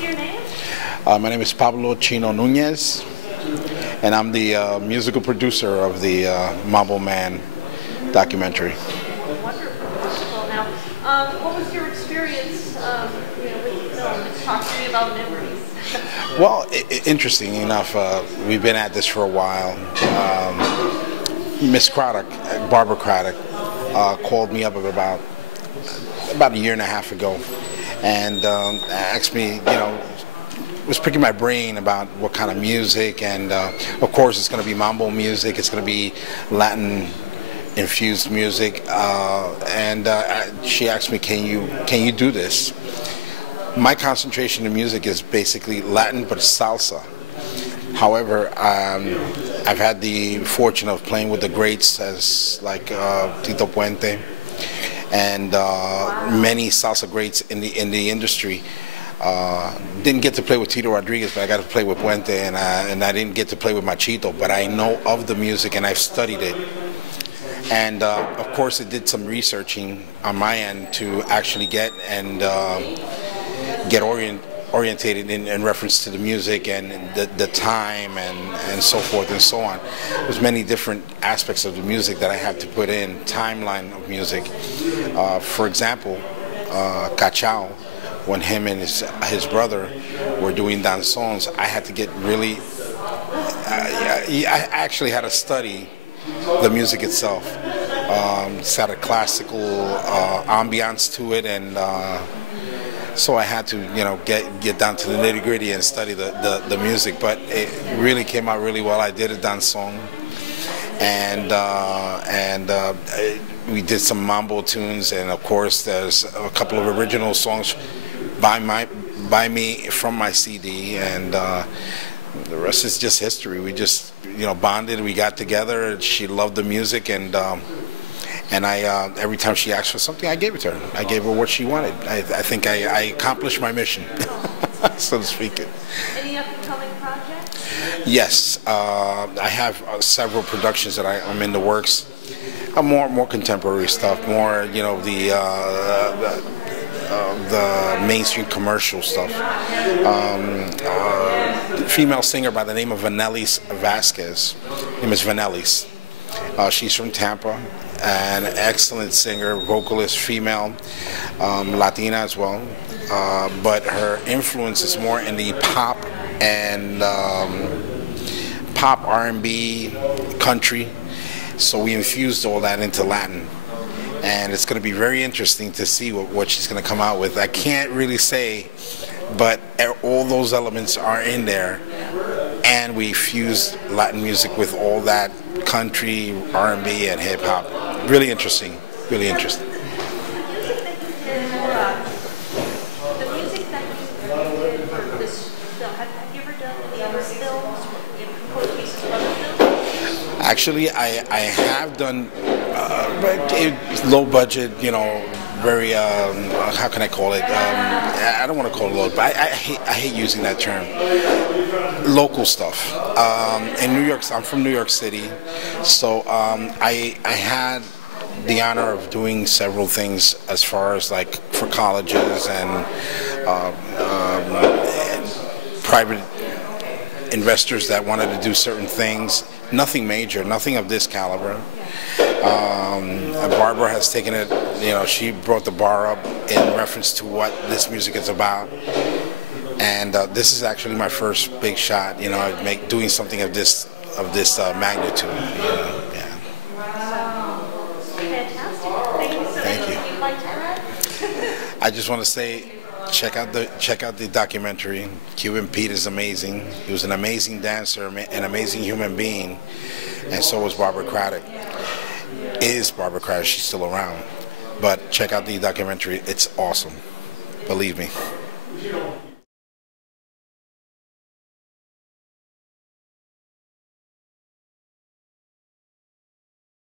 is your name? My name is Pablo Chino Nunez, and I'm the musical producer of the MAMBO Man documentary. Wonderful. Now, what was your experience, with the film? Talk to me about memories. Well, interesting enough, we've been at this for a while. Miss Craddock, Barbara Craddock, called me up about a year and a half ago, and asked me, was picking my brain about what kind of music, and of course it's going to be mambo music, it's going to be Latin infused music, and she asked me, can you do this? My concentration in music is basically Latin, but salsa. However, I've had the fortune of playing with the greats like Tito Puente and many salsa greats in the industry. Didn't get to play with Tito Rodriguez, but I got to play with Puente, and I didn't get to play with Machito, but I know of the music and I've studied it. And of course, I did some researching on my end to actually get orientated in reference to the music and the time and so forth and so on. There's many different aspects of the music that I have to put in, timeline of music. For example, Cachao, when him and his brother were doing danzons, I had to get really, I actually had to study the music itself. It's had a classical ambiance to it, and so I had to, get down to the nitty-gritty and study the music. But it really came out really well. I did a danzón, and we did some mambo tunes, and of course there's a couple of original songs by me from my CD, and the rest is just history. We just bonded. We got together. She loved the music, and I every time she asked for something, I gave it to her. I gave her what she wanted. I think I accomplished my mission, so to speak. Any upcoming projects? Yes, I have several productions that I'm in the works. More contemporary stuff, more the mainstream commercial stuff. Female singer by the name of Vanelis Vasquez. Her name is Vanelis. She's from Tampa, an excellent singer, vocalist, female, Latina as well. But her influence is more in the pop and pop R&B, country. So we infused all that into Latin. And it's going to be very interesting to see what she's going to come out with. I can't really say, but all those elements are in there, and we fused Latin music with all that country, R&B, and hip hop. Really interesting, really interesting. The music that you did for this film, have you ever done any other films, composed pieces for other films? Actually, I have done low budget, very, how can I call it? I don't want to call it low, but I hate using that term. Local stuff. In New York, I'm from New York City, so I had the honor of doing several things as far as like for colleges and private investors that wanted to do certain things. Nothing major, nothing of this caliber. Barbara has taken it, she brought the bar up in reference to what this music is about. And this is actually my first big shot, doing something of this magnitude. Yeah. Fantastic. Thank you. I just want to say, check out the documentary. Cuban Pete is amazing. He was an amazing dancer, an amazing human being, and so was Barbara Craddock. Is Barbara Craddock? She's still around, but check out the documentary. It's awesome. Believe me.